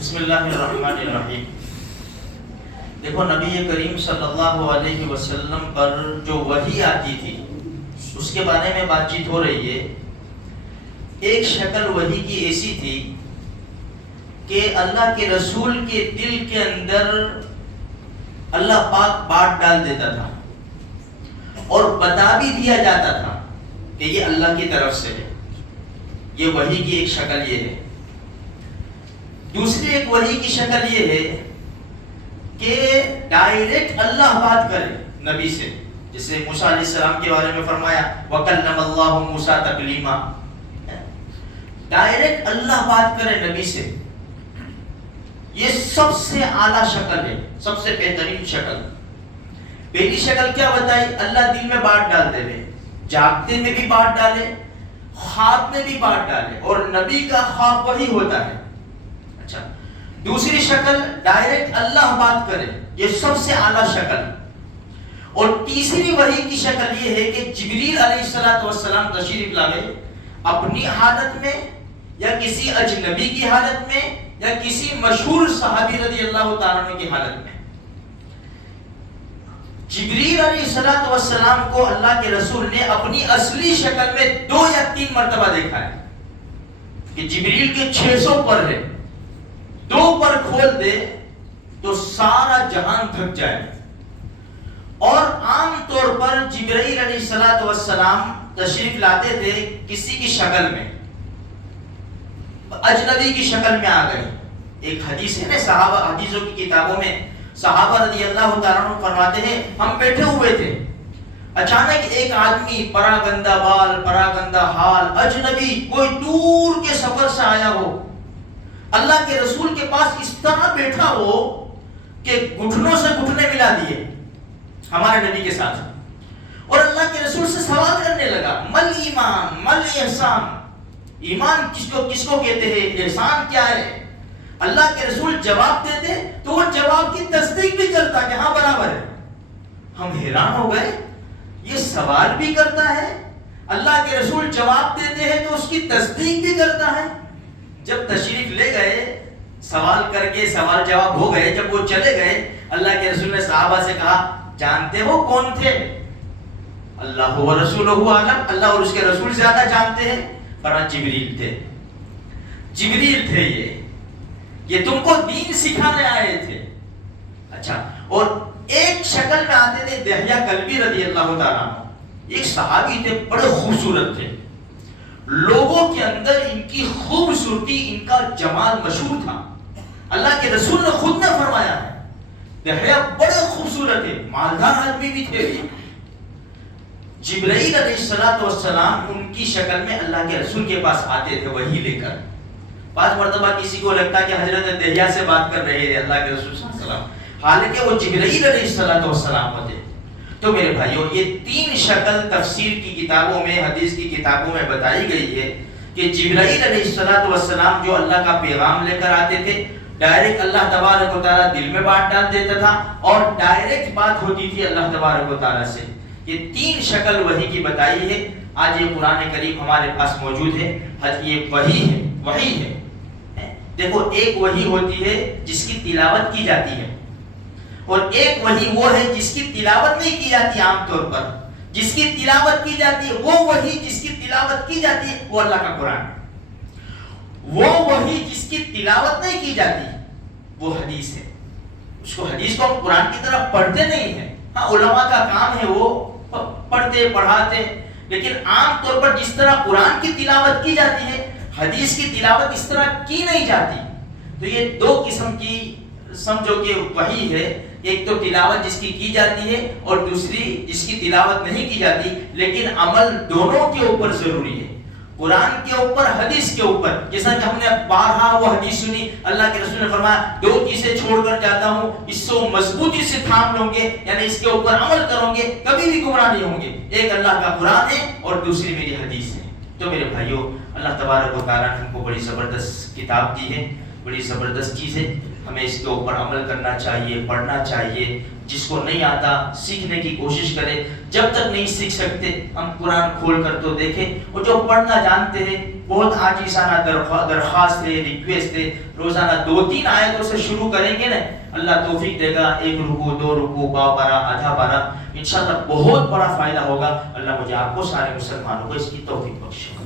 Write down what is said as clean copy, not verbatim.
بسم اللہ الرحمن الرحیم۔ دیکھو نبی کریم صلی اللہ علیہ وسلم پر جو وحی آتی تھی اس کے بارے میں بات چیت ہو رہی ہے۔ ایک شکل وحی کی ایسی تھی کہ اللہ کے رسول کے دل کے اندر اللہ پاک بات ڈال دیتا تھا اور بتا بھی دیا جاتا تھا کہ یہ اللہ کی طرف سے ہے۔ یہ وحی کی ایک شکل یہ ہے۔ دوسری ایک وحی کی شکل یہ ہے کہ ڈائریکٹ اللہ بات کرے نبی سے، جسے موسیٰ علیہ السلام کے بارے میں فرمایا وَكَلَّمَ اللَّهُ مُوسَىٰ تَكْلِيمًا، ڈائریکٹ اللہ بات کرے نبی سے۔ یہ سب سے اعلیٰ شکل ہے، سب سے بہترین شکل۔ پہلی شکل کیا بتائی؟ اللہ دل میں بات ڈال دے، جاگتے میں بھی بات ڈالے، خواب میں بھی بات ڈالے، اور نبی کا خواب وہی ہوتا ہے۔ اچھا، دوسری شکل ڈائریکٹ اللہ بات کرے، یہ سب سے اعلیٰ شکل۔ اور تیسری وحی کی شکل یہ ہے کہ جبریل علیہ السلام تشریف لائے اپنی حالت میں یا کسی اجنبی کی حالت میں یا کسی مشہور صحابی رضی اللہ تعالیٰ عنہ کی حالت میں۔ جبریل علیہ السلام کو اللہ کے رسول نے اپنی اصلی شکل میں 2 یا 3 مرتبہ دیکھا ہے کہ جبریل کے 600 پر ہے، 2 پر کھول دے تو سارا جہان تھک جائے۔ اور عام طور پر جبرائیل علیہ السلام تشریف لاتے تھے کسی کی شکل میں، اجنبی کی شکل میں آ گئے۔ ایک حدیث ہے نا، صحابہ حدیثوں کی کتابوں میں صحابہ رضی اللہ تعالیٰ عنہ فرماتے ہیں ہم بیٹھے ہوئے تھے، اچانک ایک آدمی پراگندہ بال، پراگندہ حال، اجنبی، کوئی دور کے سفر سے آیا ہو، اللہ کے رسول کے پاس اس طرح بیٹھا ہو کہ گھٹنوں سے گھٹنے ملا دیے ہمارے نبی کے ساتھ، اور اللہ کے رسول سے سوال کرنے لگا مل ایمان مل احسان، ایمان کس کو کہتے ہیں، احسان کیا ہے؟ اللہ کے رسول جواب دیتے تو وہ جواب کی تصدیق بھی کرتا کہ ہاں برابر ہے۔ ہم حیران ہو گئے، یہ سوال بھی کرتا ہے، اللہ کے رسول جواب دیتے ہیں تو اس کی تصدیق بھی کرتا ہے۔ جب تشریف لے گئے، سوال کر کے سوال جواب ہو گئے، جب وہ چلے گئے، اللہ کے رسول نے صحابہ سے کہا جانتے ہو کون تھے؟ اللہ و رسولہ عالم، اللہ اور اس کے رسول زیادہ جانتے ہیں۔ فرمایا جبریل تھے، جبریل تھے، یہ تم کو دین سکھانے آئے تھے۔ اچھا، اور ایک شکل میں آتے تھے دحیہ کلبی رضی اللہ تعالیٰ عنہ، ایک صحابی تھے، بڑے خوبصورت تھے، لوگوں کے اندر ان کی خوبصورتی، ان کا جمال مشہور تھا۔ اللہ کے رسول نے خود نے فرمایا ہے دحیہ بڑے خوبصورت ہے، مالدار آدمی بھی تھے۔ جبرائیل علیہ السلام ان کی شکل میں اللہ کے رسول کے پاس آتے تھے وحی لے کر۔ بعض مرتبہ کسی کو لگتا کہ حضرت دحیہ سے بات کر رہے ہیں اللہ کے رسول صلی اللہ علیہ وسلم، حالانکہ وہ جبرائیل علیہ السلام ہوتے۔ تو میرے بھائیوں، یہ 3 شکل تفسیر کی کتابوں میں، حدیث کی کتابوں میں بتائی گئی ہے کہ جبرائیل علیہ السلام جو اللہ کا پیغام لے کر آتے تھے، ڈائریکٹ اللہ تبارک و تعالیٰ دل میں بات ڈال دیتا تھا اور ڈائریکٹ بات ہوتی تھی اللہ تبارک و تعالیٰ سے۔ یہ 3 شکل وحی کی بتائی ہے۔ آج یہ قرآن کریم ہمارے پاس موجود ہے، یہ وحی ہے۔ دیکھو، ایک وحی ہوتی ہے جس کی تلاوت کی جاتی ہے، اور ایک وحی وہ ہے جس کی تلاوت نہیں کی جاتی۔ عام طور پر جس کی تلاوت کی جاتی ہے وہ وحی، جس کی تلاوت کی جاتی ہے وہ اللہ کا قرآن ہے۔ وہ وحی جس کی تلاوت نہیں کی جاتی وہ حدیث ہے۔ حدیث کو ہم قرآن کی طرح پڑھتے نہیں ہیں، ہاں علماء کا کام ہے وہ پڑھتے پڑھاتے، لیکن عام طور پر جس طرح قرآن کی تلاوت کی جاتی ہے حدیث کی تلاوت اس طرح کی نہیں جاتی۔ تو یہ 2 قسم کی سمجھو کہ وحی ہے، ایک تو تلاوت جس کی جاتی ہے اور دوسری جس کی تلاوت نہیں کی جاتی، لیکن عمل دونوں کے اوپر ضروری ہے، قرآن کے اوپر، حدیث کے اوپر۔ جیسا کہ ہم نے بارہا وہ حدیث سنی، اللہ کے رسول نے فرمایا 2 چیزیں چھوڑ کر جاتا ہوں، اس کو مضبوطی سے تھام لو گے، یعنی اس کے اوپر عمل کرو گے، کبھی بھی گمراہ نہیں ہوں گے۔ ایک اللہ کا قرآن ہے اور دوسری میری حدیث ہے۔ تو میرے بھائیوں، اللہ تبارک و تعالیٰ نے ہم کو بڑی زبردست کتاب دی ہے، بڑی زبردست چیز ہے۔ ہمیں اس کے اوپر عمل کرنا چاہیے، پڑھنا چاہیے. جس کو نہیں آتا سیکھنے کی کوشش کرے. جب تک نہیں سیکھ سکتے ہم قرآن کھول کر تو دیکھیں. وہ جو پڑھنا جانتے ہیں بہت عاجزانہ درخواست ہے، ریکویسٹ ہے، روزانہ 2-3 آیتوں سے شروع کریں گے نا، اللہ توفیق دے گا. 1 رکوع 2 رکوع پاؤ پارا آدھا پارا انشاءاللہ بہت بڑا فائدہ ہوگا. اللہ مجھے آپ کو سارے مسلمانوں کو اس کی توفیق بخشے.